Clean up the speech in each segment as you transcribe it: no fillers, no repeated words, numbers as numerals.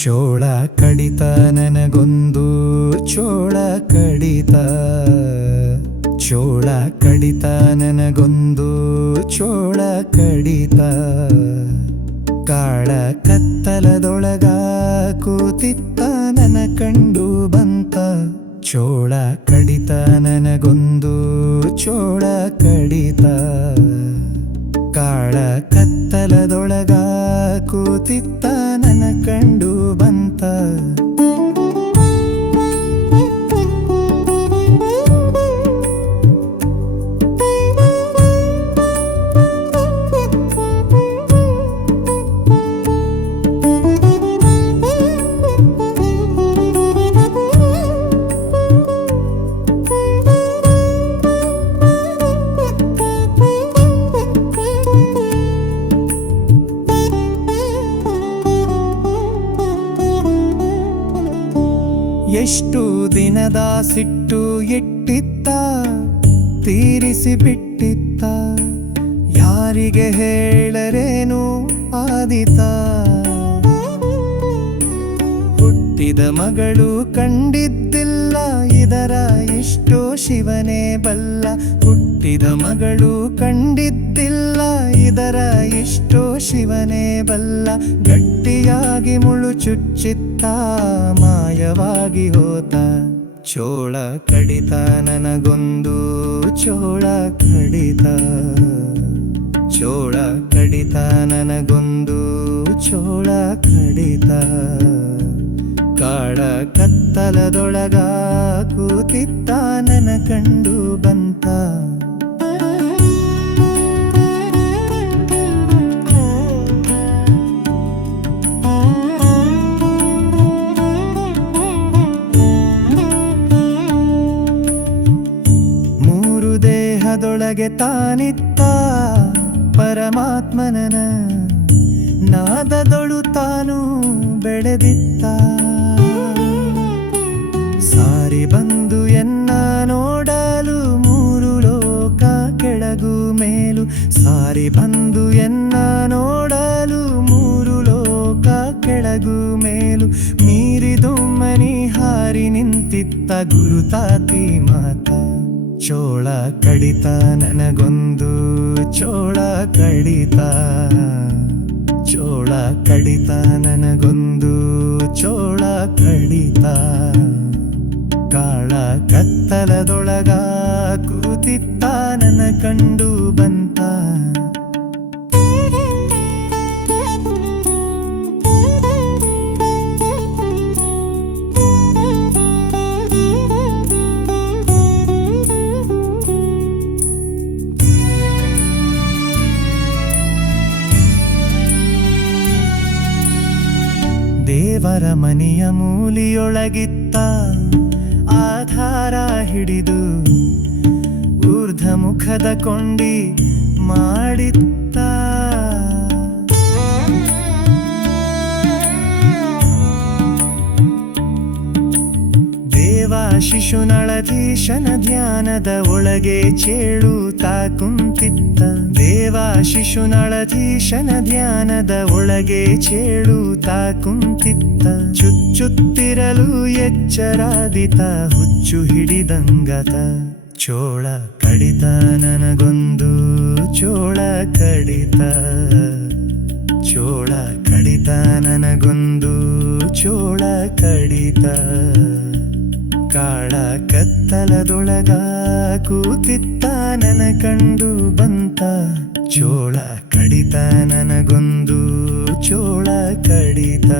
ಚೋಳ ಕಡಿತ ನನಗೊಂದು ಚೋಳ ಕಡಿತ, ಚೋಳ ಕಡಿತ ನನಗೊಂದು ಚೋಳ ಕಡಿತ. ಕಾಳ ಕತ್ತಲದೊಳಗ ಕೂತಿತ್ತ ನನ ಕಂಡು ಬಂತ, ಚೋಳ ಕಡಿತ ನನಗೊಂದು ಚೋಳ ಕಡಿತ. ಕಾಳ ಕತ್ತಲದೊಳಗ ಕೂತಿತ್ತ ನನ ಕಂಡು ಬಂತ. ಎಷ್ಟು ದಿನದ ಸಿಟ್ಟು ಇಟ್ಟಿತ್ತ ತೀರಿಸಿ ಬಿಟ್ಟಿತ್ತ, ಯಾರಿಗೆ ಹೇಳರೇನು ಆದಿತ. ಹುಟ್ಟಿದ ಮಗಳು ಕಂಡಿದ್ದಿಲ್ಲ ಇದರ ಇಷ್ಟೋ ಶಿವನೇ ಬಲ್ಲ. ಹುಟ್ಟಿದ ಮಗಳು ಕಂಡಿದ್ದಿಲ್ಲ ಇದರ ಇಷ್ಟೋ ಶಿವನೇ ಬಲ್ಲ. ಗಟ್ಟಿಯಾಗಿ ಮುಳು ಚುಚ್ಚಿತ್ತ ಮಾಯವಾಗಿ ಹೋತ, ಚೋಳ ಕಡಿತ ನನಗೊಂದು ಚೋಳ ಕಡಿತ. ಚೋಳ ಕಡಿತ ನನಗೊಂದು ಚೋಳ ಕಡಿತ. ಕಾಳ ಕತ್ತಲದೊಳಗ ಕೂತಿತ್ತ ನನ ಕಂಡು ಬಂತ. ಮೂರು ದೇಹದೊಳಗೆ ತಾನಿತ್ತ ಪರಮಾತ್ಮನನ, ನಾದದೊಳು ತಾನು ಬೆಳೆದಿತ್ತ. ಸಾರಿ ಬಂದು ಎನ್ನ ನೋಡಲು ಮೂರು ಲೋಕ ಕೆಳಗು ಮೇಲು. ಸಾರಿ ಬಂದು ಎನ್ನ ನೋಡಲು ಮೂರು ಲೋಕ ಕೆಳಗು ಮೇಲು. ಮೀರಿದು ಮನಿ ಹಾರಿ ನಿಂತಿತ್ತ ಗುರುತಾತಿ ಮಾತ, ಚೋಳ ಕಡಿತ ನನಗೊಂದು ಚೋಳ ಕಡಿತ. ಚೋಳ ಕಡಿತ ನನಗೊಂದು ಚೋಳ ಕಡಿತ. ಕಾಳ ಕತ್ತಲದೊಳಗ ಕೂತಿತ್ತ ನನ ಕಂಡು ಬಂತ. ದೇವರ ಮನೆಯ ಮೂಲಿಯೊಳಗಿತ್ತ ಆಧಾರ ಹಿಡಿದು ಊರ್ಧ ಮುಖದ ಕೊಂಡಿ ಮಾಡಿತ್ತ. ದೇವ ಶಿಶುನಳಧೀಶನ ಧ್ಯಾನದ ಒಳಗೆ ಚೇಳುತ್ತಾ ಕುಂತಿತ್ತ. ದೇವ ಶಿಶುನಳಧೀಶನ ಧ್ಯಾನದ ಒಳಗೆ ಚೇಳುತ್ತಾ ಕುಂತಿತ್ತ. ಚುಚ್ಚುತ್ತಿರಲು ಎಚ್ಚರಾದಿತ ಹುಚ್ಚು ಹಿಡಿದಂಗತ, ಚೋಳ ಕಡಿತ ನನಗೊಂದು ಚೋಳ ಕಡಿತ. ಚೋಳ ಕಡಿತ ನನಗೊಂದು ಚೋಳ ಕಡಿತ. ಕಾಳ ಕತ್ತಲದೊಳಗ ಕೂತಿತ್ತ ನನ ಕಂಡು ಬಂತ, ಚೋಳ ಕಡಿತ ನನಗೊಂದು ಚೋಳ ಕಡಿತ.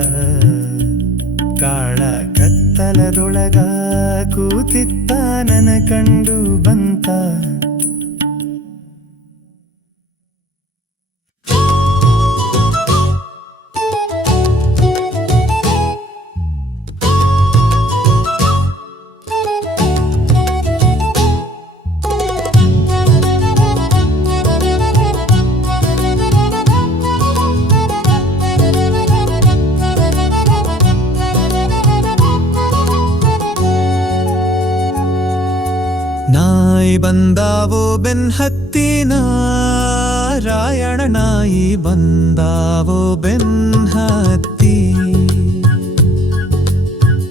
ಕಾಳ ಕತ್ತಲದೊಳಗ ಕೂತಿತ್ತ ನನ ಕಂಡು ಬಂತ. ಬಂದಾವೋ ಬೆನ್ಹತ್ತಿ ನಾರಾಯಣ ನಾಯಿ ಬಂದಾವೋ ಬೆನ್ಹತ್ತಿ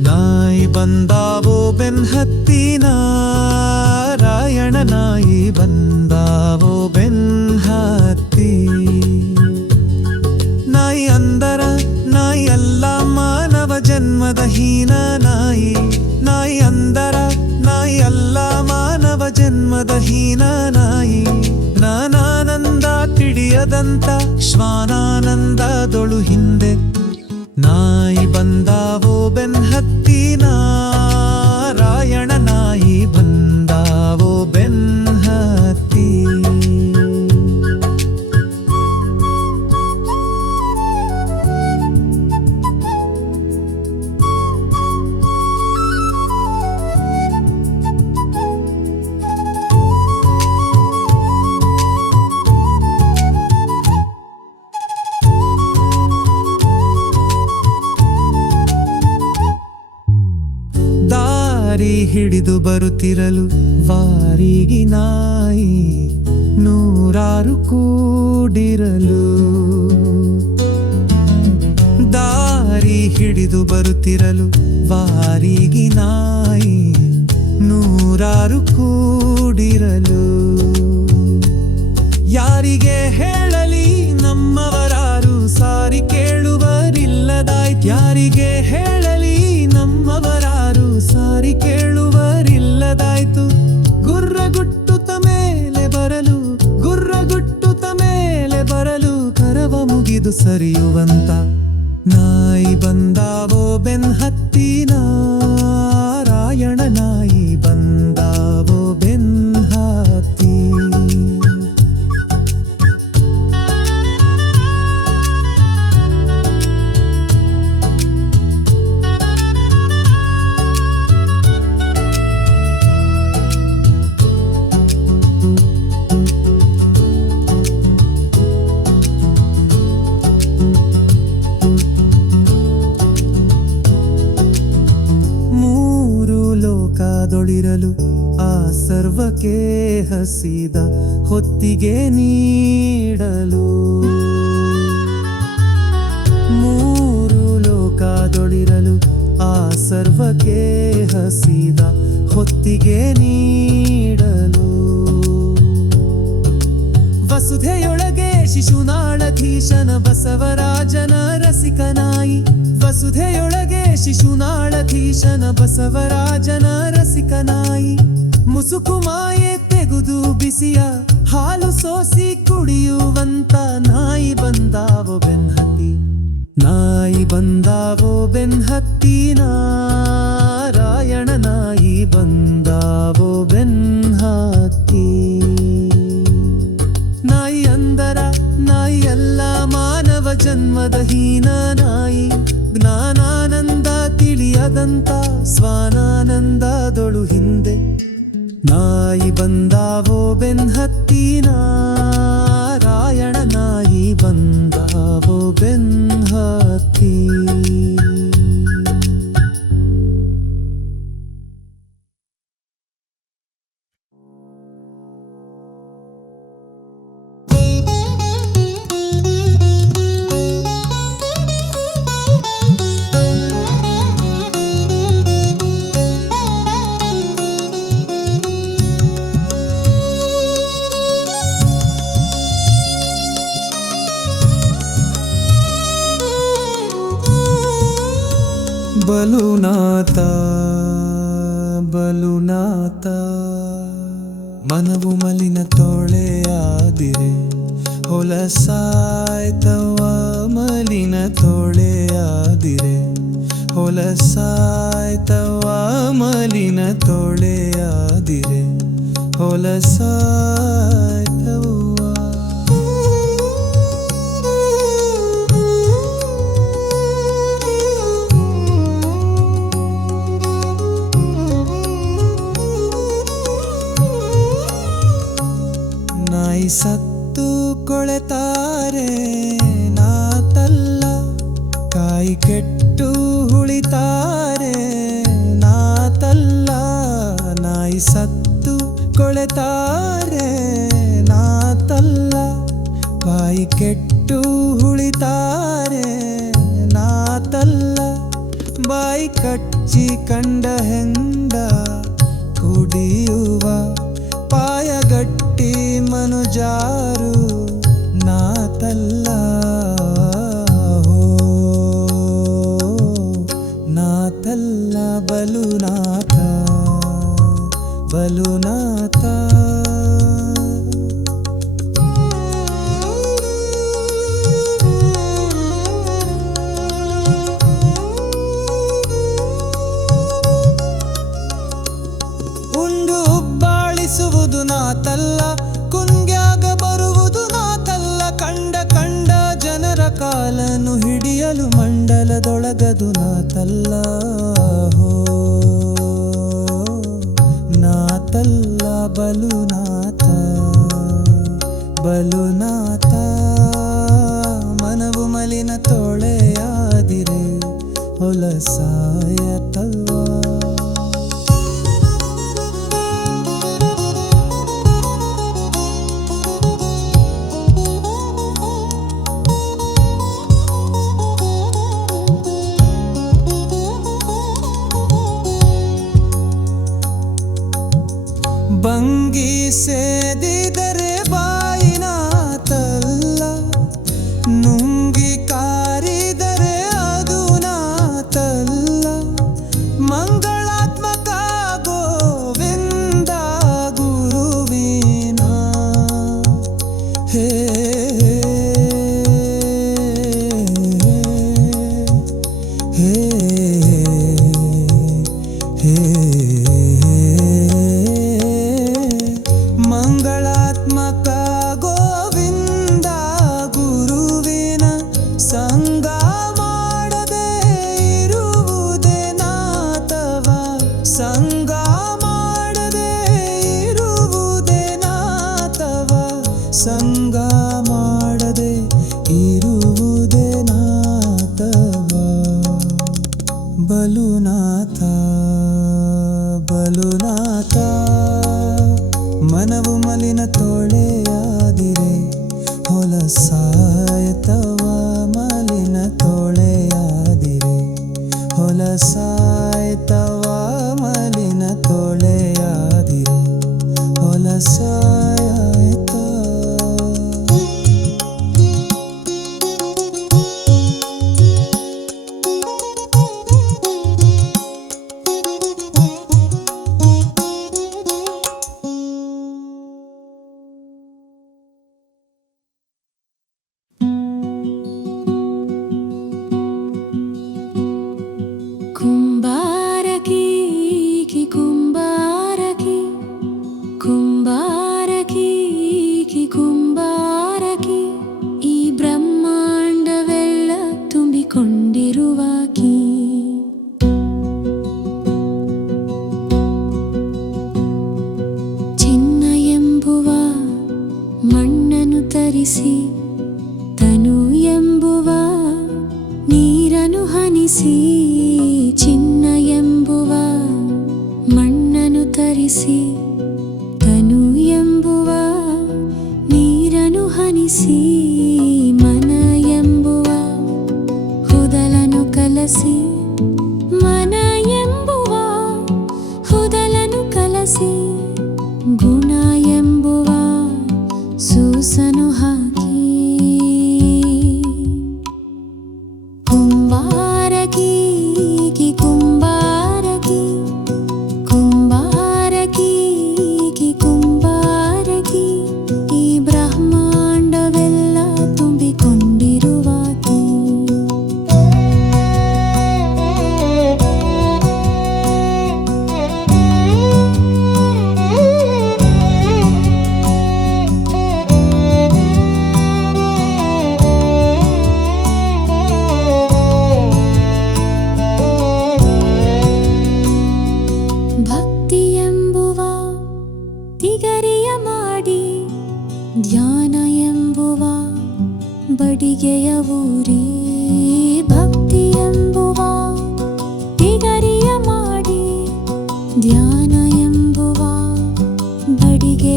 ನಾಯಿ ಬಂದಾವೋ ಬೆನ್ಹತ್ತಿ ನಾರಾಯಣ ನಾಯಿ ಬಂದಾವೋ ಬೆನ್ಹತ್ತಿ ನಾಯಿ ಅಂದರ ನಾಯಿ ಅಲ್ಲ ಮಾನವ ಜನ್ಮದ ಹೀನ ನಾಯಿ ನಾಯಿ ಅಂದರ ನಾಯಿ ಅಲ್ಲ ಮಾನವ ಜನ್ಮದ ಹೀನ ನಾಯಿ ಜ್ಞಾನಾನಂದ ತಿಳಿಯದಂತ ಶ್ವಾನಾನಂದದೊಳು ಹಿಂದೆ ನಾಯಿ ಬಂದಾವೋ ಬೆನ್ಹತ್ತಿ ನಾರಾಯಣ ನಾಯಿ ಬಂದಾವೋ ಬೆನ್ಹತ್ತಿ ದಾರಿ ಹಿಡಿದು ಬರುತ್ತಿರಲು ವಾರಿಗೆ ನಾಯಿ ನೂರಾರು ಕೂಡಿರಲು ದಾರಿ ಹಿಡಿದು ಬರುತ್ತಿರಲು ವಾರಿಗೆ ನಾಯಿ ನೂರಾರು ಕೂಡಿರಲು ಯಾರಿಗೆ ಹೇಳಲಿ ನಮ್ಮವರಾರು ಸಾರಿ ಕೇಳುವರಿಲ್ಲದಾಯ್ತು ಯಾರಿಗೆ ಹೇಳಲಿ ನಮ್ಮವರಾರು ಸಾರಿ ಕೇಳುವರಿಲ್ಲದಾಯ್ತು ಗುರ್ರಗುಟ್ಟುತ್ತ ಮೇಲೆ ಬರಲು ಗುರ್ರಗುಟ್ಟುತ್ತ ಮೇಲೆ ಬರಲು ಕರವ ಮುಗಿದು ಸರಿಯುವಂತ ನಾಯಿ ಬಂದಾವೋ ಬೆನ್ಹತ್ತಿ ನಾರಾಯಣ ನಾಯಿ ಬಂದಾವೋ ಬೆನ್ಹತ್ತಿ ಲೋಕದೊಳಿರಲು ಆ ಸರ್ವಕ್ಕೆ ಹಸಿದ ಹೊತ್ತಿಗೆ ನೀಡಲು ಮೂರು ಲೋಕದೊಳಿರಲು ಆ ಸರ್ವಕ್ಕೆ ಹಸಿದ ಹೊತ್ತಿಗೆ ನೀಡಲು ವಸುಧೆಯೊಳಗೆ ಶಿಶುನಾಳಧೀಶನ ಬಸವರಾಜನ ರಸಿಕನಾಯಿ ವಸುಧೆಯೊಳಗೆ ಶಿಶುನಾಳಧೀಶನ ಬಸವರಾಜನ ರಸಿಕನಾಯಿ ಮುಸುಕು ಮಾಯೆ ತೆಗುದು ಬಿಸಿಯ ಹಾಲು ಸೋಸಿ ಕುಡಿಯುವಂತ ನಾಯಿ ಬಂದಾವೋ ಬೆನ್ಹತ್ತಿ ನಾಯಿ ಬಂದಾವೋ ಬೆನ್ಹತ್ತಿ ನಾರಾಯಣ ನಾಯಿ ಬಂದಾವೋ ಬೆನ್ಹತ್ತಿ ನಾಯಿ ಅಂದರ ನಾಯಿ ಅಲ್ಲ ಮಾನವ ಜನ್ಮದ ಹೀನ ನಾಯಿ ಜ್ಞಾನಾನಂದ ತಿಳಿಯದಂತ ಸ್ವಾನಾನಂದದೊಳು ಹಿಂದೆ ನಾಯಿ ಬಂದಾವೋ ಬೆನ್ಹತ್ತಿ ನಾರಾಯಣ ನಾಯಿ ಬಂದಾವೋ ಬೆನ್ಹತ್ತಿ ಬಲುನಾಥ ಬಲುನಾಥ ಮನವು ಮಲಿನ ತೊಳೆಯಾದಿರೆ ಹೊಲಸಾಯ್ತವ ಮಲಿನ ತೊಳೆಯಾದಿರೆ ಹೊಲಸಾಯ್ತವ ಮಲಿನ ತೊಳೆಯಾದಿರೆ ಹೊಲಸಾಯ್ತವ ನಾಯಿ ಸತ್ತು ಕೊಳೆತಾರೆ ನಾತಲ್ಲ ಕಾಯಿ ಕೆಟ್ಟು ಹುಳಿತಾರೆ ನಾತಲ್ಲ ನಾಯಿ ಸತ್ತು ಕೊಳೆತಾರೆ ಕೊಳೆತಾರೆ ನಾತಲ್ಲ, ಬಾಯಿ ಕೆಟ್ಟು ಹುಳಿತಾರೆ ನಾತಲ್ಲ, ಬಾಯಿ ಕಚ್ಚಿ ಕಂಡ ಹೆಂಡ ಕುಡಿಯುವ ಪಾಯಗಟ್ಟಿ ಮನುಜಾರು ನಾತಲ್ಲ. ನಾತಲ್ಲ ಬಲುನಾಥ ಬಲುನಾಥ. ಉಂಡು ಉಬ್ಬಾಳಿಸುವುದು ನಾತಲ್ಲ, ಕುಂಗ್ಯಾಗ ಬರುವುದು ನಾತಲ್ಲ, ಕಂಡ ಕಂಡ ಜನರ ಕಾಲನು ಹಿಡಿಯಲು ಮಂಡಲದೊಳಗದು ನಾತಲ್ಲ. ನಾತಲ್ಲ ಬಲುನಾಥ ಬಲುನಾಥ. ಮನವು ಮಲಿನ ತೊಳೆಯಾದಿರೆ ಹೊಲಸಾಯತವ. ಬಂಗಿ ಸೇದಿದರೆ ಬಾಯಿನಾತಲ್ಲ, ನುಂಗಿ ಕಾರಿದರೆ ಅದು ನಾತಲ್ಲ, ಮಂಗಳಾತ್ಮಕ ಗೋವಿಂದ ಗುರುವಿನ. ಹೇ ಹೇ ಹೇ ಮಂಗಳಾತ್ಮಕ ಗೋವಿಂದ ಗುರುವಿನ ಸಂಗ ಮಾಡದೆ ಇರುವುದೇ ನಾತವ, ಸಂಗ ಮಾಡದೆ ಇರುವುದೇ ನಾತವ, ಸಂಗ ಮಾಡದೆ ಇರುವುದೇ ನಾತವ. ಬಲುನಾಥ ಬಲುನಾಥ. ಮನವು ಮಲಿನ ತೊಳೆಯಾದಿರೆ ಹೊಲಸಾಯತವ, ಮಲಿನ ತೊಳೆಯಾದಿರೆ ಹೊಲಸಾಯತವ, ಮಲಿನ ತೊಳೆಯಾದಿರೆ ಹೊಲಸಾಯತ. ಕುಂಬಾರಕಿ ಕುಂಬಾರಕಿ ಕುಂಬಾರಕಿ ಕುಂಬಾರಕಿ, ಈ ಬ್ರಹ್ಮಾಂಡವೆಲ್ಲ ತುಂಬಿಕೊಂಡಿರುವಾಕಿ. ಚಿನ್ನ ಎಂಬುವ ಮಣ್ಣನ್ನು ತರಿಸಿ, ತನು ಎಂಬುವ ನೀರನ್ನು ಹನಿಸಿ, ಚಿನ್ನ ಎಂಬುವ ಮಣ್ಣನ್ನು ತರಿಸಿ, ತನು ಎಂಬುವ ನೀರನ್ನು ಹನಿಸಿ, ಮನ ಎಂಬುವ ಹುದಲನು ಕಲಸಿ, ಮನ ಎಂಬುವ ಹುದಲನು ಕಲಸಿ, ಗುಣ ಎಂಬುವ ಸೂಸನು ಹಾಕಿ. ಕುಂಬಾರಕಿ ಕುಂಬಾರಕಿ ಕುಂಬಾರಕಿ ಕುಂಬಾರಕಿ, ಈ ಬ್ರಹ್ಮಾಂಡವೆಲ್ಲ ತುಂಬಿಕೊಂಡಿರುವಾಕಿ. ಧ್ಯಾನ ಎಂಬುವ ಬಡಿಗೆಯ ಊರಿ, ಭಕ್ತಿ ಎಂಬುವ ತಿಗರಿಯ ಮಾಡಿ, ಧ್ಯಾನ ಎಂಬುವ ಬಡಿಗೆ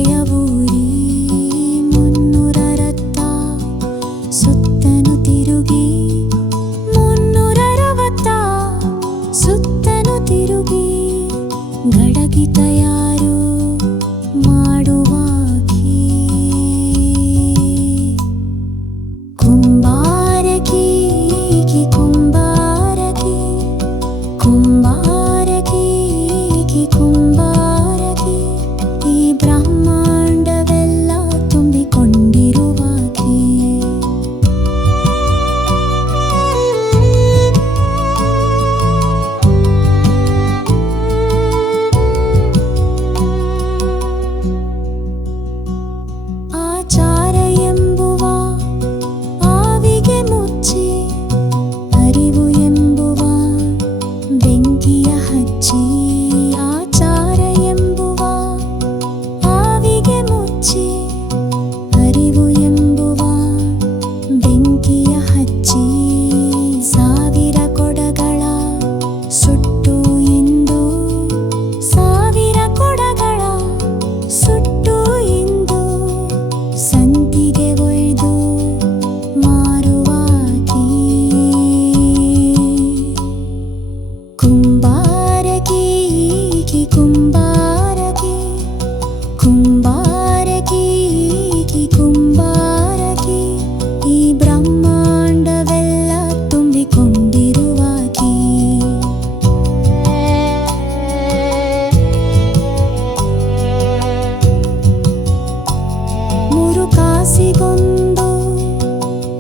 ಕಾಸೆಗೊಂದು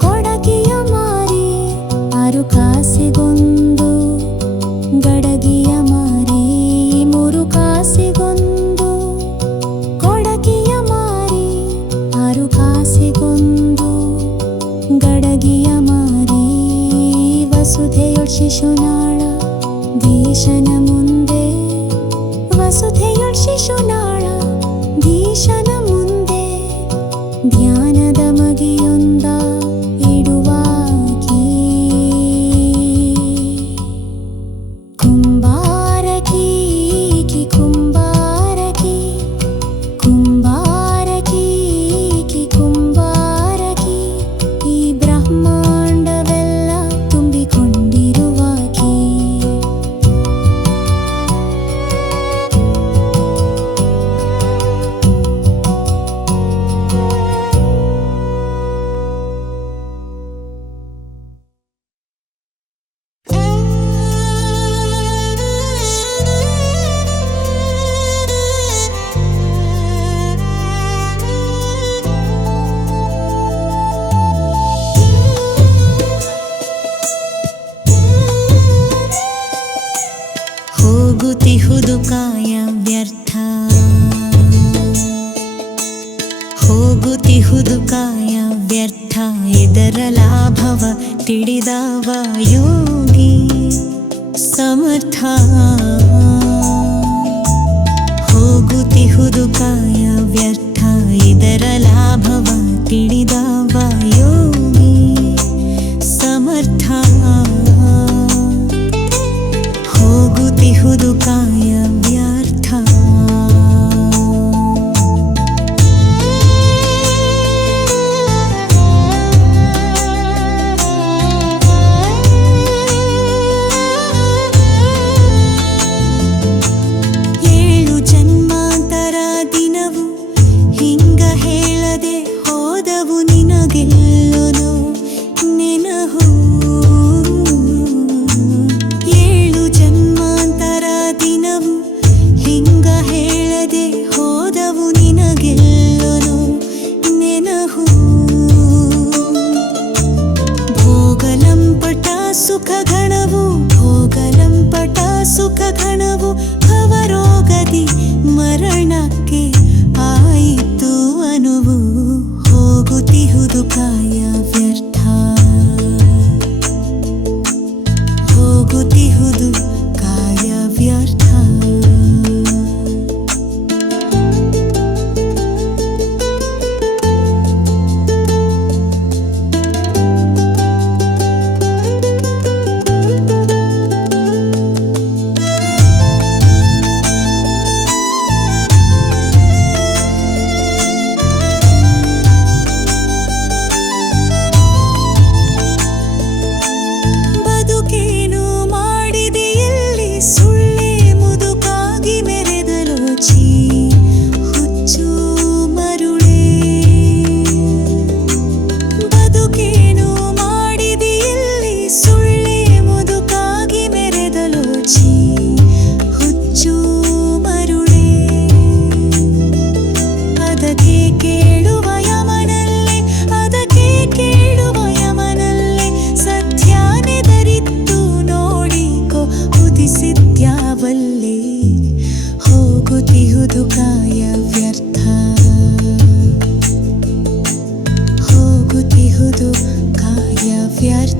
ಕೊಡಗಿಯ ಮಾರಿ 6 ಕಾಸೆಗೊಂದು ಗಡಗಿಯ ಮಾರಿ 3 ಕಾಸೆಗೊಂದು ಕೊಡಗಿಯ ಮಾರಿ 6 ಕಾಸೆಗೊಂದು ಗಡಗಿಯ ಮಾರಿ ವಸುಧೆಯೊಳ್ ಶಿಶುನಾಳ ದೀಶನ ಮುಂದೆ ವಸುಧೆಯೊಳ್ ಶಿಶುನಾಳ ದೀಶನ ಮುಂದೆ ಧ್ಯಾನದ ಮಗಿಯೊಂದ ಇಡುವಾಗಿ ಕುಂಬಾರಕಿ ಕುಂಬಾರಕಿ ಕುಂಬಾರಕಿ ಕುಂಬಾರಕಿ ಈ ಬ್ರಹ್ಮಾಂಡವೆಲ್ಲ ತುಂಬಿಕೊಂಡಿರುವಾಗಿ ಹೋಗುತ್ತಿಹುದು ಕಾಯ ವ್ಯರ್ಥ ಹೋಗುತ್ತಿಹುದು ಕಾಯ ವ್ಯರ್ಥ ಇದರ ಲಾಭವ ತಿಳಿದವ ಯೋಗಿ ಸಮರ್ಥ ಹೋಗುತ್ತಿಹುದು ಕಾಯ ವ್ಯರ್ಥ ಇದರ ಲಾಭವ ತಿಳಿದವ ಯೋಗಿ ಸಮರ್ಥ ಹೋಗುತ್ತಿಹುದು ಕಾಯ ವ್ಯರ್ಥ ಏಳು ಜನ್ಮಾಂತರ ದಿನವು ಹಿಂಗ ಹೇಳದೆ ಹೋದವು ನಿನಗೆಲ್ಲೋನು ನೆನಹು ಏಳು ಜನ್ಮಾಂತರ ದಿನವು ಹಿಂಗ ಹೇಳದೆ ಹೋದವು ನಿನಗೆಲ್ಲೋನು ನೆನಹು ಭೋಗಲಂಪಟ ಸುಖ ಗಣವು ಭೋಗಲಂಪಟ ಸುಖ ಗಣವು ಭವರೋಗದಿ ಮರಣಕ್ಕೆ ಆಯಿತು ಅನುವು ಹೋಗುತ್ತಿಹುದು ಕಾಯ ವ್ಯರ್ಥ ಹೋಗುತ್ತಿಹುದು ಕಾಯ ವ್ಯರ್ಥ ಬದುಕೇನು ಮಾಡಿದೆಯಲ್ಲಿ ಸುಳ್ಳೆ ಮುದುಕಾಗಿ ಮೆರೆದಲು ಛೀ ಹುಚ್ಚು ಮರುಳೇ ಬದುಕೇನು ಮಾಡಿದೆಯಲ್ಲಿ ಸುಳ್ಳೆ ಮುದುಕಾಗಿ ಮೆರೆದಲು ಛೀ ಹುಚ್ಚು ಮರುಳೇ ಅದಕ್ಕೆ ಕೇಳುವ ಯಮನಲ್ಲೇ ಅದಕ್ಕೆ ಕೇಳುವ ಯಮನಲ್ಲೇ ಸತ್ಯಾನೆದರಿತ್ತು ನೋಡಿಕೊ ಉದಿಸಿದ್ಯಾವಲ್ಲೇ ಹೋಗುತ್ತಿಹುದು ಕಾಯ ವ್ಯರ್ಥ ಹೋಗುತ್ತಿಹುದು ಕಾಯ ವ್ಯರ್ಥ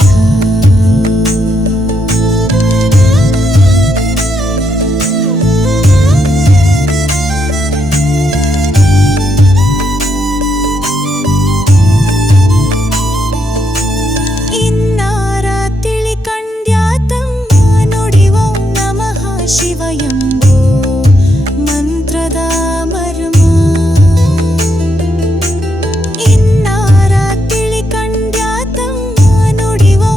ಇನ್ನಾರ ತಿಳಿಕಂಡ್ಯಾತಮ್ಮ ನುಡಿವೋ ನಮಃ ಶಿವ ಎಂಬೋ ಮಂತ್ರದ ಮರ್ಮ ಇನ್ನಾರ ತಿಳಿಕಂಡ್ಯಾತಮ್ಮ ನುಡಿವೋ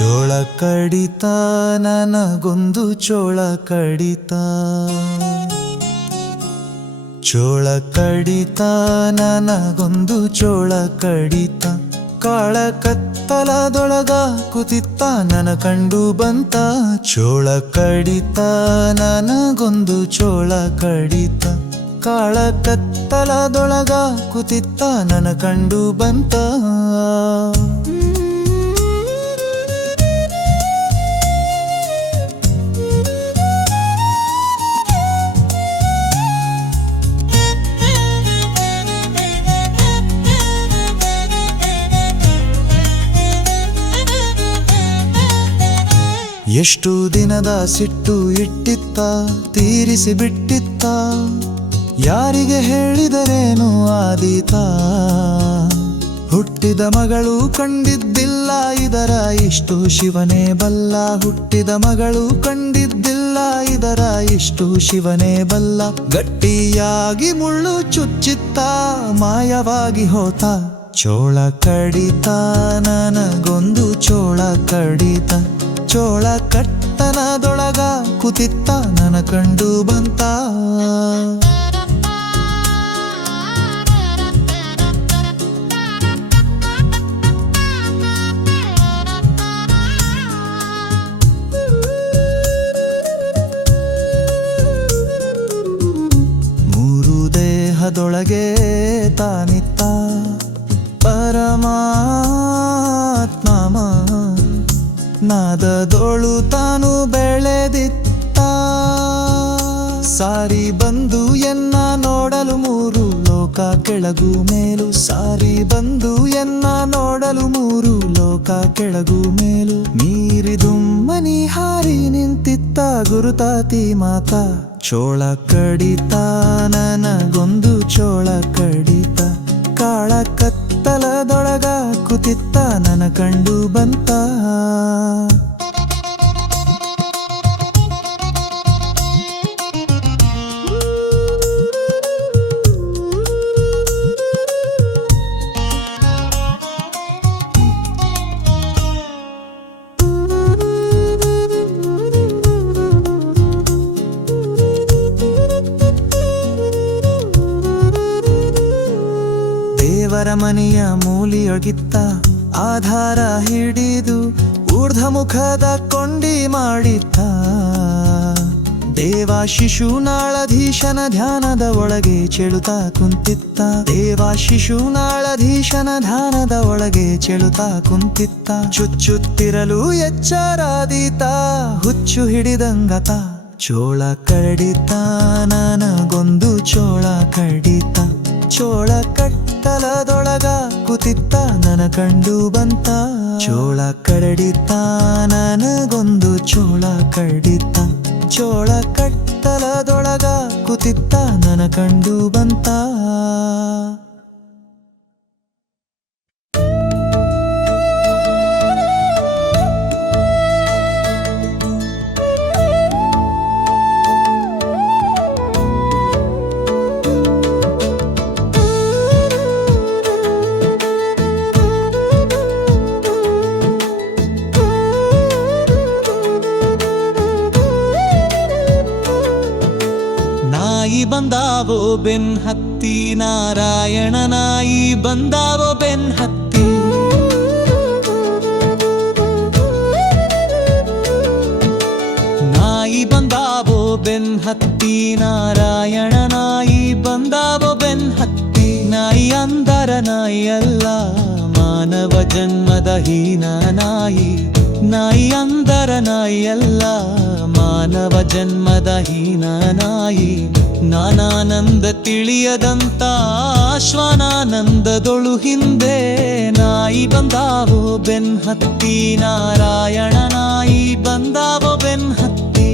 ಚೋಳ ಕಡಿತ ನನಗೊಂದು ಚೋಳ ಕಡಿತ ಚೋಳ ಕಡಿತ ನನಗೊಂದು ಚೋಳ ಕಡಿತ ಕಾಳ ಕತ್ತಲದೊಳಗ ಕುತಿತ್ತ ನನ ಕಂಡು ಬಂತ ಚೋಳ ಕಡಿತ ನನಗೊಂದು ಚೋಳ ಕಡಿತ ಕಾಳ ಕತ್ತಲದೊಳಗ ಕುತಿತ್ತ ನನ ಕಂಡು ಬಂತ ಎಷ್ಟು ದಿನದ ಸಿಟ್ಟು ಇಟ್ಟಿತ್ತ ತೀರಿಸಿ ಬಿಟ್ಟಿತ್ತ ಯಾರಿಗೆ ಹೇಳಿದರೇನು ಆದೀತ ಹುಟ್ಟಿದ ಮಗಳು ಕಂಡಿದ್ದಿಲ್ಲ ಇದರ ಇಷ್ಟು ಶಿವನೇ ಬಲ್ಲ ಹುಟ್ಟಿದ ಮಗಳು ಕಂಡಿದ್ದಿಲ್ಲ ಇದರ ಇಷ್ಟು ಶಿವನೇ ಬಲ್ಲ ಗಟ್ಟಿಯಾಗಿ ಮುಳ್ಳು ಚುಚ್ಚಿತ್ತ ಮಾಯವಾಗಿ ಹೋತ ಚೋಳ ಕಡಿತ ನನಗೊಂದು ಚೋಳ ಕಡಿತ ಚೋಳ ಕಟ್ಟನದೊಳಗ ಕುತಿತ್ತ ನನ ಕಂಡು ಬಂತ ಮೂರು ದೇಹದೊಳಗೆ ತಾನಿತ್ತ ಪರಮಾತ್ಮ ನಾದದೋಳು ತಾನು ಬೆಳೆದಿತ್ತ ಸಾರಿ ಬಂದು ಎನ್ನ ನೋಡಲು ಮೂರು ಲೋಕ ಕೆಳಗು ಮೇಲು ಸಾರಿ ಬಂದು ಎನ್ನ ನೋಡಲು ಮೂರು ಲೋಕ ಕೆಳಗು ಮೇಲು ಮೀರಿದು ಮನಿ ಹಾರಿ ನಿಂತಿತ್ತ ಗುರುತಾತಿ ಮಾತ ಚೋಳ ಕಡಿತ ನನಗೊಂದು ಚೋಳ ಕಡಿತ ಕಾಳ ಕತ್ತಲದೊಳಗ ಕುತಿತ್ತ ನನ ಕಂಡು ಬಂತ ದೇವರ ಮನೆಯ ಮೂಲಿಯೊಗಿತ್ತ ಆಧಾರ ಹಿಡಿದು ಊರ್ಧ್ವ ಮುಖದ ಕೊಂಡಿ ಮಾಡಿತ್ತ ದೇವ ಶಿಶುನಾಳಧೀಶನ ಧ್ಯಾನದ ಒಳಗೆ ಚೆಳುತ್ತಾ ಕುಂತಿತ್ತ ದೇವ ಶಿಶುನಾಳಧೀಶನ ಧ್ಯಾನದ ಒಳಗೆ ಚೆಳುತ್ತಾ ಕುಂತಿತ್ತ ಚುಚ್ಚುತ್ತಿರಲು ಎಚ್ಚರಾದೀತ ಹುಚ್ಚು ಹಿಡಿದಂಗತ ಚೋಳ ಕಡಿತ ನನಗೊಂದು ಚೋಳ ಕಡಿತ ಚೋಳ ಕಟ್ಟಲದೊಳಗ ಕುತಿತ್ತ ನನ ಕಂಡು ಬಂತ ಚೋಳ ಕಡಿತ ನನಗೊಂದು ಚೋಳ ಕಡಿತ ಚೋಳ ಕಟ್ಟಲದೊಳಗ ಕುತಿತ್ತ ನನ ಕಂಡು ಬಂತ ನಾಯಿ ಬಂದಾವೋ ಬೆನ್ ಹತ್ತಿ ನಾರಾಯಣ ನಾಯಿ ಬಂದಾವೋ ಬೆನ್ ಹತ್ತಿ ನಾಯಿ ಬಂದಾವೋ ಬೆನ್ ಹತ್ತಿ ನಾರಾಯಣ ನಾಯಿ ಬಂದಾವೋ ಬೆನ್ ಹತ್ತಿ ನಾಯಿ ಅಂದರ ನಾಯಿ ಅಲ್ಲ ಮಾನವ ಜನ್ಮದ ಹೀನ ನಾಯಿ ನಾಯಿ ಅಂದರ ನಾಯಿ ಅಲ್ಲ ಮಾನವ ಜನ್ಮದ ಹೀನ ನಾಯಿ ನಾನಾನಂದ ತಿಳಿಯದಂತ ಶ್ವಾನಾನಂದದೊಳು ಹಿಂದೆ ನಾಯಿ ಬಂದಾವೋ ಬೆನ್ ಹತ್ತಿ ನಾರಾಯಣ ನಾಯಿ ಬಂದಾವೋ ಬೆನ್ ಹತ್ತಿ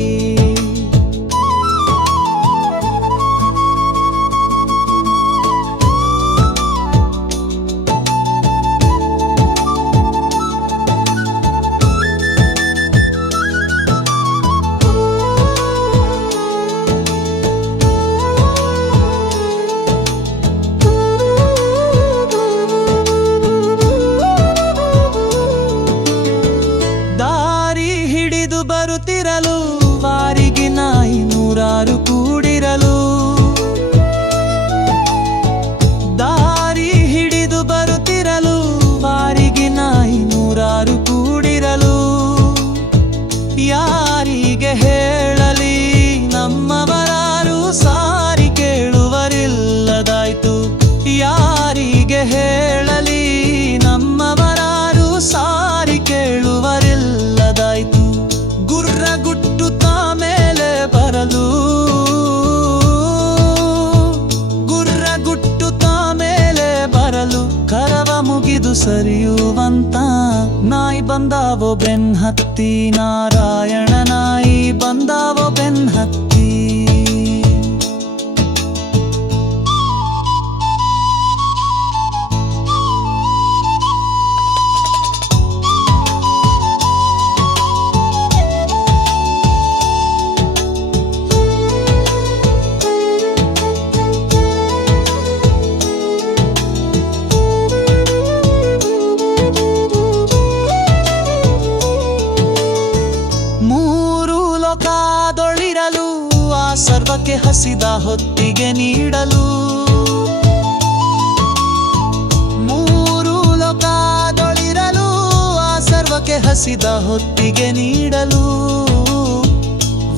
ಹೀಗೆ ಹೇಳಲಿ, ನಮ್ಮವರಾರು ಸಾರಿ ಕೇಳುವರಿಲ್ಲದಾಯ್ತು. ಗುರ್ರ ಗುಟ್ಟುತ್ತಾ ಮೇಲೆ ಬರಲು, ಗುರ್ರ ಗುಟ್ಟುತ್ತಾ ಮೇಲೆ ಬರಲು, ಕರವ ಮುಗಿದು ಸರಿಯುವಂತ ನಾಯಿ ಬಂದಾವೋ ಬೆನ್ ಹತ್ತಿ, ನಾರಾಯಣ ನಾಯಿ ಬಂದಾವೋ ಬೆನ್ ಹತ್ತಿ. ಲೋಕದೊಳಿರಲು ಆ ಸರ್ವಕ್ಕೆ ಹಸಿದ ಹೊತ್ತಿಗೆ ನೀಡಲು, ಮೂರು ಲೋಕದೊಳಿರಲು ಆ ಸರ್ವಕ್ಕೆ ಹಸಿದ ಹೊತ್ತಿಗೆ ನೀಡಲು,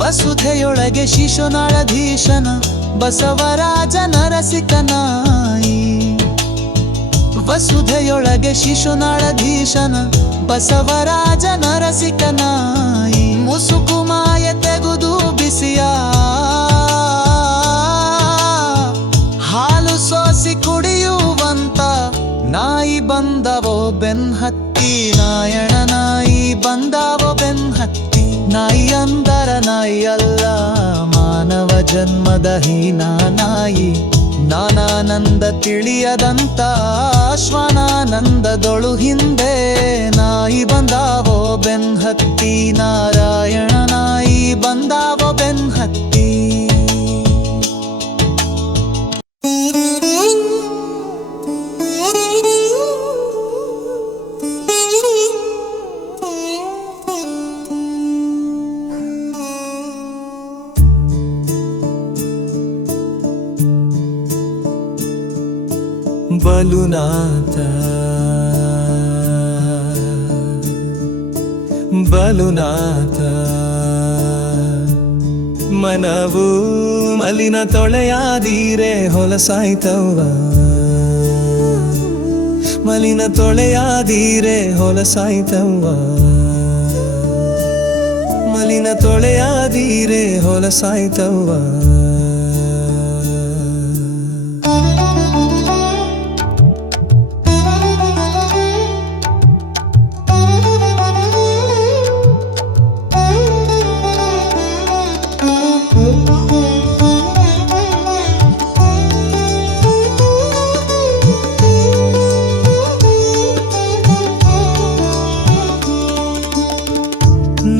ವಸುಧೆಯೊಳಗೆ ಶಿಶುನಾಳಧೀಶನ ಬಸವರಾಜ ನರಸಿಕನಾಯಿ, ವಸುಧೆಯೊಳಗೆ ಶಿಶುನಾಳಧೀಶನ ಬಸವರಾಜ ನರಸಿಕನಾಯಿ, ಮುಸುಕು ಮಾಯ ತೆಗುದು ಬಿಸಿಯ ಹಾಲು ಸೋಸಿ ಕುಡಿಯುವಂತ ನಾಯಿ ಬಂದವೋ ಬೆನ್ ಹತ್ತಿ, ನಾಯಣ ನಾಯಿ ಬಂದವೋ ಬೆನ್ ಹತ್ತಿ. ನಾಯಿ ಅಂದರ ನಾಯಿ ಅಲ್ಲ, ಮಾನವ ಜನ್ಮದ ಹೀನ ನಾಯಿ, ನಾನಾನಂದ ತಿಳಿಯದಂತ ಶ್ವಾನಾನಂದದೊಳು ಹಿಂದೆ ನಾಯಿ ಬಂದಾವೋ ಬೆನ್ ಹತ್ತಿ, ನಾರಾಯಣ ನಾಯಿ ಬಂದಾವೋ ಬೆನ್ ಹತ್ತಿ. ಬಲುನಾಥ ಬಲುನಾಥ, ಮನವು ಮಲಿನ ತೊಳೆಯಾದೀರೆ ಹೊಲಸಾಯ್ತವ್ವ, ಮಲಿನ ತೊಳೆಯಾದೀರೆ ಹೊಲಸಾಯ್ತವ್ವ, ಮಲಿನ ತೊಳೆಯಾದೀರೆ ಹೊಲಸಾಯ್ತವ್ವ.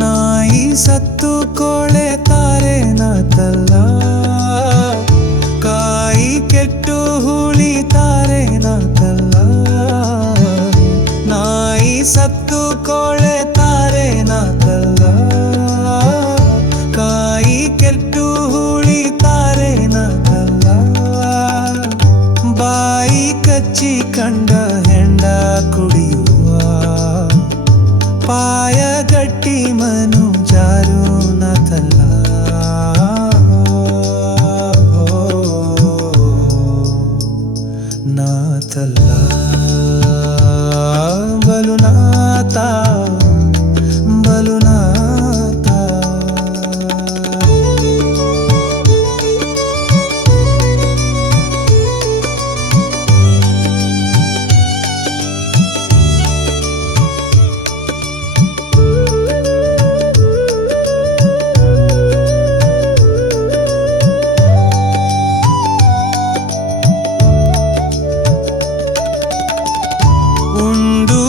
ನಾಯಿ ಸತ್ತು ಕೋಳೆ ತಾರೆ ನಾತಲ್ಲ, ಕಾಯಿ ಕೆಟ್ಟು ಹುಳಿ ತಾರೆ ನಾತಲ್ಲ, ನಾಯಿ ಸತ್ತು ಕೋಳೆ ತಾರೆ ನಾತಲ್ಲ, ಕಾಯಿ ಕೆಟ್ಟು ಹುಳಿ ತಾರೆ ನಾತಲ್ಲ, ಬಾಯಿ ಕಚ್ಚಿ ಕಂಡ ಹೆಂಡ ಕುಡಿಯುವ, ಪಾಯ ಗಟ್ಟಿ ಮನು ಜಾರು ನಾತಲ್ಲ, ನಾತಲ್ಲ. ಬಲುನಾಥ ಬಲುನಾಥ, ಉಂಡು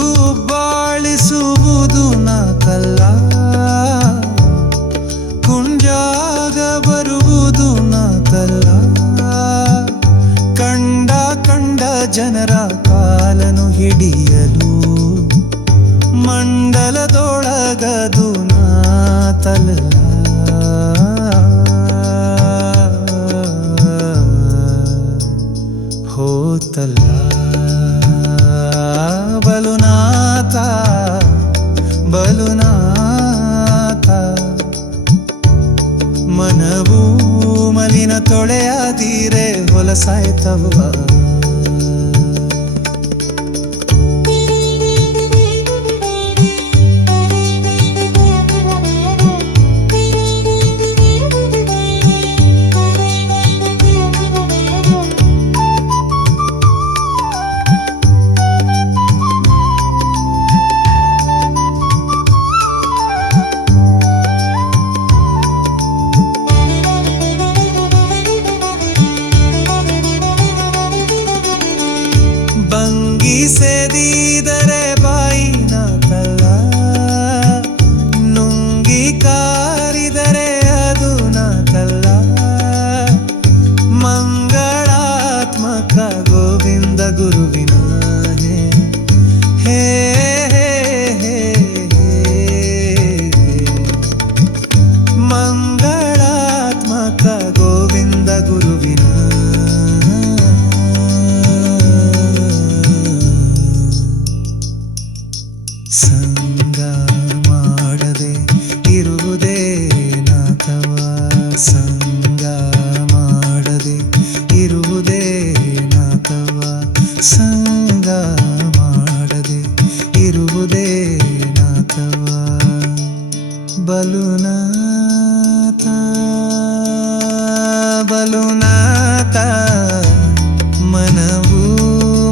ಬಾಳಿಸುವುದು ನಾತಲ್ಲ, ಕುಂಜಾಗ ಬರುವುದು ನಾತಲ್ಲ, ಕಂಡ ಕಂಡ ಜನರ ಕಾಲನು ಹಿಡಿಯಲು ಮಂಡಲದೊಳಗದು ನಾತಲ್ಲ, ಹೋತಲ್ಲ. ಬಲುನಾಥ ಬಲುನಾಥ, ಮನವು ಮಲಿನ ತೊಳೆಯಾದೀರೆ ಹೊಲಸಾಯ್ತವ್ವ, ಸೇದಿದರೆ ಬಾಯಿನ ಕಲ್ಲ, ನುಂಗಿ ಕಾರಿದರೆ ಅದು ನಾಕಲ್ಲ. ಮಂಗಳಾತ್ಮಕ ಗೋವಿಂದ ಗುರುವಿನ ಹೇ ಮಂಗಳಾತ್ಮಕ ಗೋವಿಂದ ಗುರುವಿನ ಸಂಗ ಮಾಡದೆ ಇರುವುದೇ ನಾಥವ, ಸಂಗ ಮಾಡದೆ ಇರುವುದೇ ನಾಥವ, ಸಂಗ ಮಾಡದೆ ಇರುವುದೇ ನಾಥವ. ಬಲುನಾಥ ಬಲುನಾಥ ಮನವು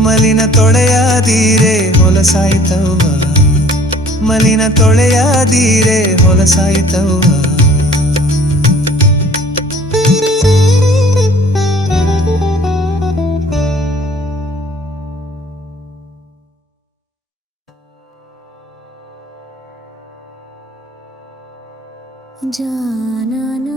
ಮಲಿನ ತೊಳೆಯಾದೀರೆ ಹೊಲಸಾಯ್ತವ್ವ, ಮಲಿನ ತೊಳೆಯಾದೀರೆ ಹೊಲಸಾಯ್ತವ್ವ. ಜಾನನ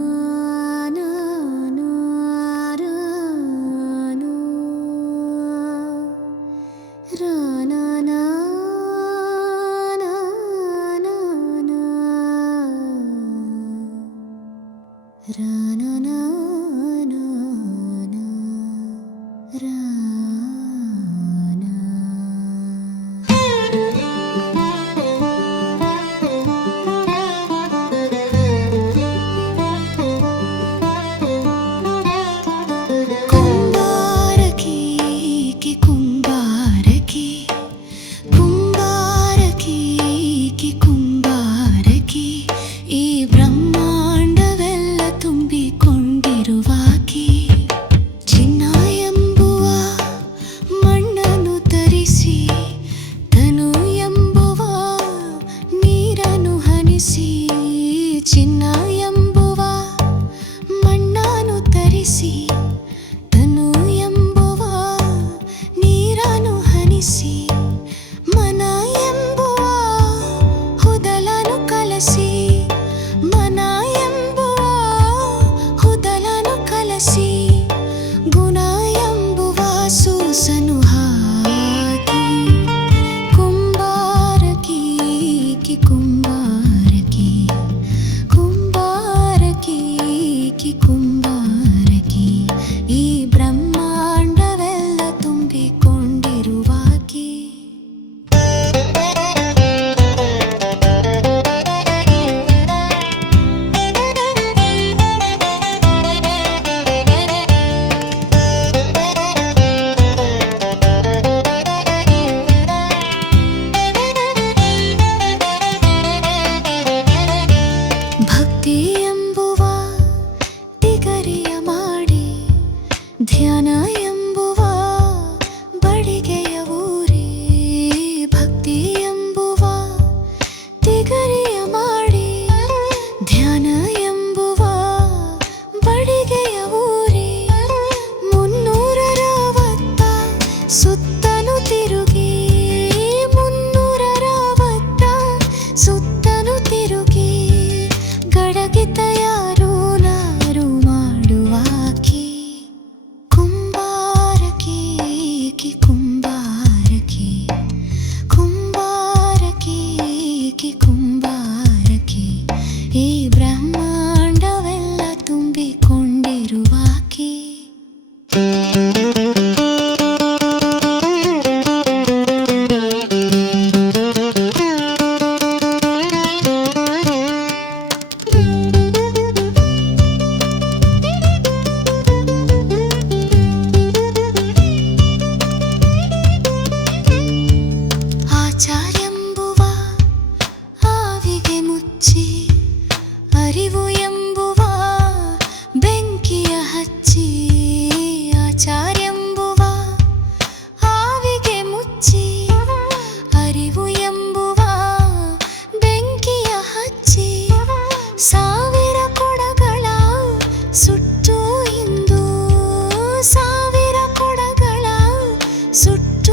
ಸುಟ್ಟು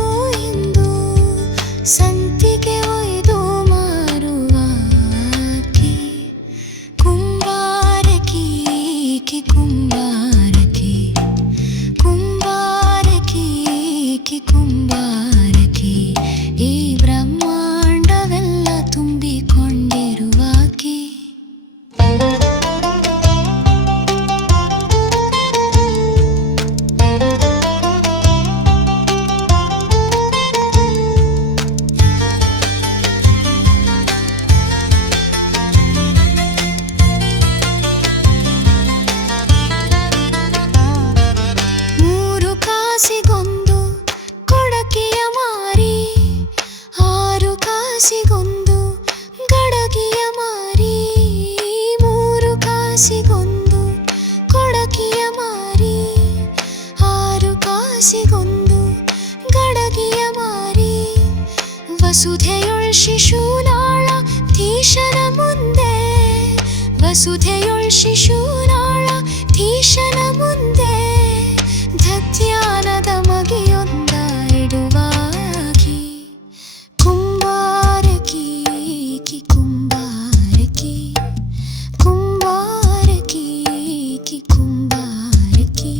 ಇಂದು ಸಂತಿಗೆ ಒಯ್ದು ಮಾರುವಾಕಿ ಕುಂಬಾರಕಿ ಕಿ ಕುಂಬಾರಕಿ ಕುಂಬಾರಕಿ ಕಿ ಕುಂಬಾರಕಿ ಈ ಬ್ರಹ್ಮಾಂಡವೆಲ್ಲ ತುಂಬಿಕೊಂಡಿರುವಾಕಿ ಮೂರು ಕಾಸಿಗೊಂದು ಕೊಡಕಿಯ ಮಾರಿ ಆರು ಕಾಸಿಗೊಂದು ಗಡಗಿಯ ಮಾರಿ ಮೂರು ಕಾಸಿಗೊಂದು ಕೊಡಕಿಯ ಮಾರಿ ಆರು ಕಾಸಿಗೊಂದು ಗಡಗಿಯ ಮಾರಿ ವಸುಧೆಯೊಳ್ ಶಿಶುನಾಳ ಧೀಶನ ಮುಂದೆ ವಸುಧೆಯೊಳ್ ಶಿಶುನಾಳ ಧೀಶನ ಮುಂದೆ ಧತ್ಯಾನದ ಮಗಿಯೊಂದ ಇಡುವಾಗಿ ಕುಂಬಾರಕಿ ಕಿ ಕುಂಬಾರಕಿ ಕುಂಬಾರಕಿ ಕಿ ಕುಂಬಾರಕಿ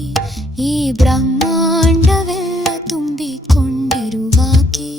ಈ ಬ್ರಹ್ಮಾಂಡವೆಲ್ಲ ತುಂಬಿಕೊಂಡಿರುವಾಕಿ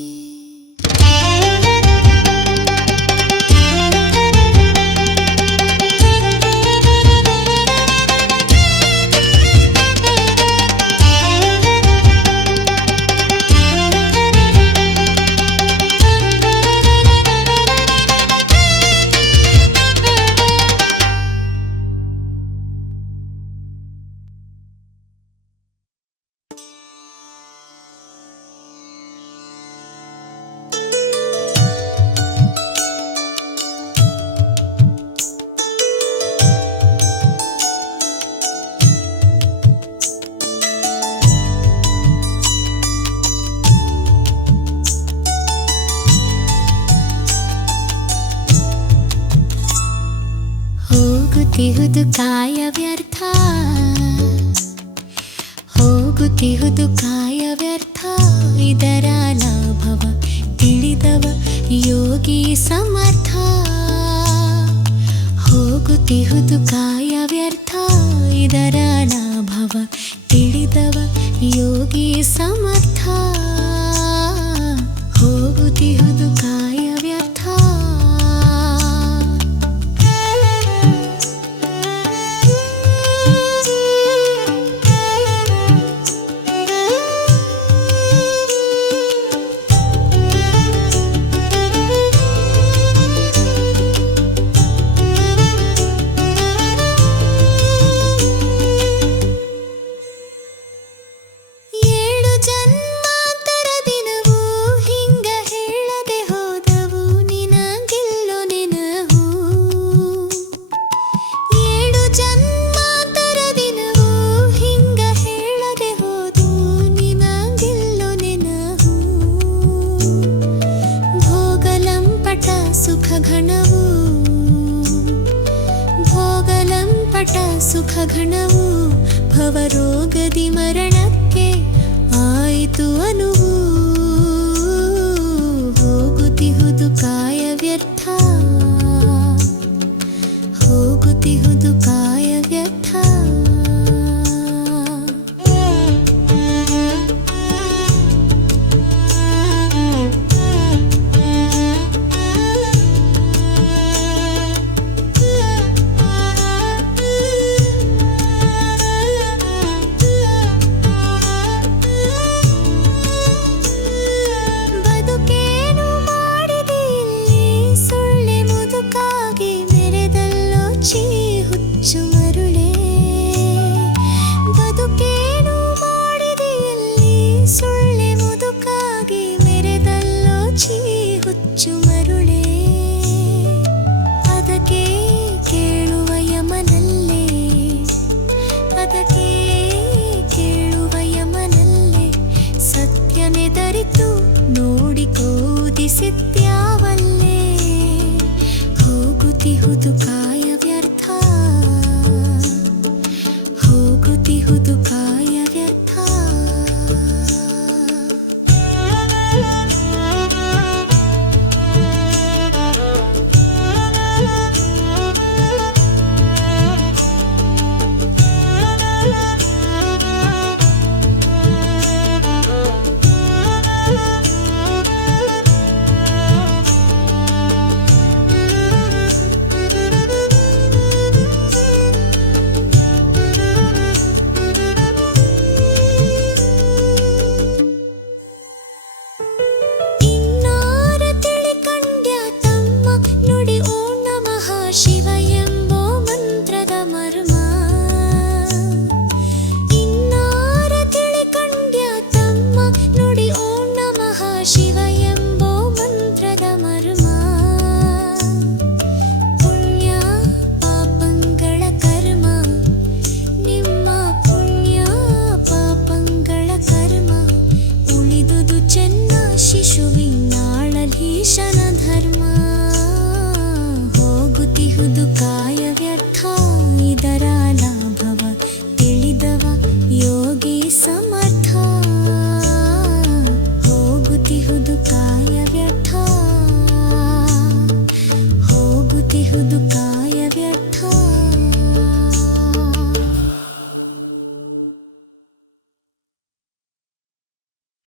ಹೋಗುತ್ತಿಹುದು ಕಾಯ ವ್ಯರ್ಥ ಹೋಗುತ್ತಿಹುದು ಕಾಯ ವ್ಯರ್ಥ ಇದರ ಲಾಭವ ತಿಳಿದವ ಯೋಗಿ ಸಮರ್ಥ ಹೋಗುತ್ತಿಹುದು ಕಾಯ ವ್ಯರ್ಥ ಇದರ ಲಾಭವ ತಿಳಿದವ ಯೋಗಿ ಸಮರ್ಥ ಹೋಗುತ್ತಿಹುದು ಕಾಯ ವ್ಯರ್ಥ ಏಳು ಜನ್ಮಾಂತರ ದಿನವೂ ಹಿಂಗ ಹೇಳದೆ ಹೋದವು ನಿನಗೆಲ್ಲೋ ನೆನಹು ಏಳು ಜನ್ಮಾಂತರ ದಿನವೂ ಹಿಂಗ ಹೇಳದೆ ಹೋದು ನಿನಗೆಲ್ಲೋ ನೆನಹು ಭೋಗಲಂಪಟ ಸುಖ ಘನವು ಭೋಗಲಂಪಟ ಸುಖ ಘನವು ಭವರೋಗದಿ ಮರಣಕ್ಕೆ ಆಯಿತು ಅನುವು ಹೋಗುತ್ತಿಹುದು ಕಾಯ ವ್ಯರ್ಥ ಹೋಗುತ್ತಿಹುದು ಕಾಯ ವ್ಯರ್ಥ ಹೋಗುತ್ತಿಹುದು ಕಾಯ